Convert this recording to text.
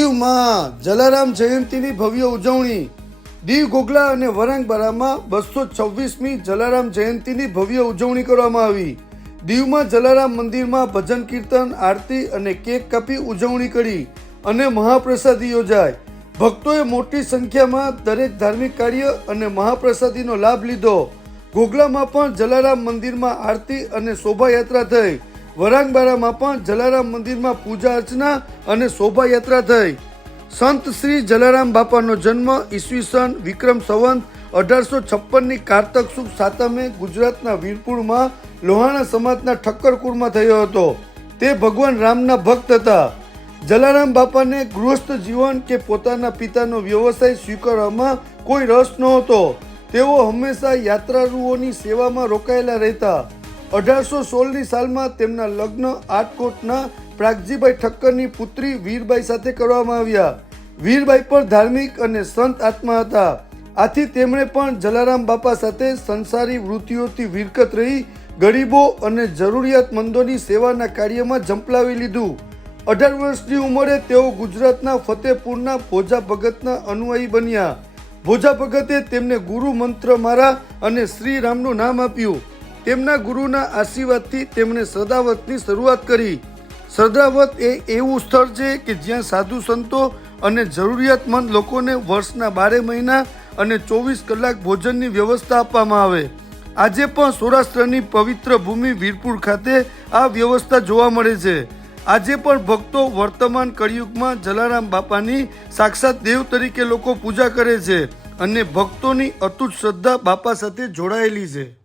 દીવમાં જલારામ જયંતીની ભવ્ય ઉજવણી. દીવ ગોગલા અને વરાંગબારામાં બસો છવ્વીસમી જલારામ જયંતીની ભવ્ય ઉજવણી કરવામાં આવી. દીવમાં જલારામ મંદિરમાં ભજન કીર્તન, આરતી અને કેક કાપી ઉજવણી કરી અને મહાપ્રસાદી યોજાય. ભક્તોએ મોટી સંખ્યામાં દરેક ધાર્મિક કાર્ય અને મહાપ્રસાદીનો લાભ લીધો. ગોગલામાં પણ જલારામ મંદિરમાં આરતી અને શોભાયાત્રા થઈ. વરાંગબારામાં પણ જલારામ મંદિરમાં પૂજા અર્ચના અને શોભાયાત્રા થઈ. સંત શ્રી જલારામ બાપાનો જન્મ ઈસવીસન વિક્રમ સંવંત અઢારસો છપ્પનની કારતક સુખ સાતમે ગુજરાતના વીરપુરમાં લોહાણા સમાજના ઠક્કરકુરમાં થયો હતો. તે ભગવાન રામના ભક્ત હતા. જલારામ બાપાને ગૃહસ્થ જીવન કે પોતાના પિતાનો વ્યવસાય સ્વીકારવામાં કોઈ રસ નહોતો. તેઓ હંમેશા યાત્રાળુઓની સેવામાં રોકાયેલા રહેતા. અઢારસો સોળની સાલમાં તેમના લગ્ન આટકોટના પ્રાગજીભાઈ ઠક્કરની પુત્રી વીરબાઈ સાથે કરવામાં આવ્યા. વીરબાઈ પણ ધાર્મિક અને સંત આત્મા હતા. આથી તેમણે પણ જલારામ બાપા સાથે સંસારી વૃત્તિઓથી વિરકત રહી, ગરીબો અને જરૂરિયાતમંદોની સેવાના કાર્યમાં ઝંપલાવી લીધું. અઢાર વર્ષની ઉંમરે તેઓ ગુજરાતના ફતેપુરના ભોજા ભગતના અનુયાયી બન્યા. ભોજા ભગતે તેમને ગુરુ મંત્ર મારા અને શ્રી રામનું નામ આપ્યું. તેમના ગુરુના આશીર્વાદથી તેમણે શ્રદ્ધાવતની શરૂઆત કરી. શ્રદ્ધાવત એ એવું સ્થળ છે કે જ્યાં સાધુ સંતો અને જરૂરિયાતમંદ લોકોને વર્ષના બારે મહિના અને ચોવીસ કલાક ભોજનની વ્યવસ્થા આપવામાં આવે. આજે પણ સૌરાષ્ટ્રની પવિત્ર ભૂમિ વીરપુર ખાતે આ વ્યવસ્થા જોવા મળે છે. આજે પણ ભક્તો વર્તમાન કળિયુગમાં જલારામ બાપાની સાક્ષાત દેવ તરીકે લોકો પૂજા કરે છે અને ભક્તોની અતૂટ શ્રદ્ધા બાપા સાથે જોડાયેલી છે.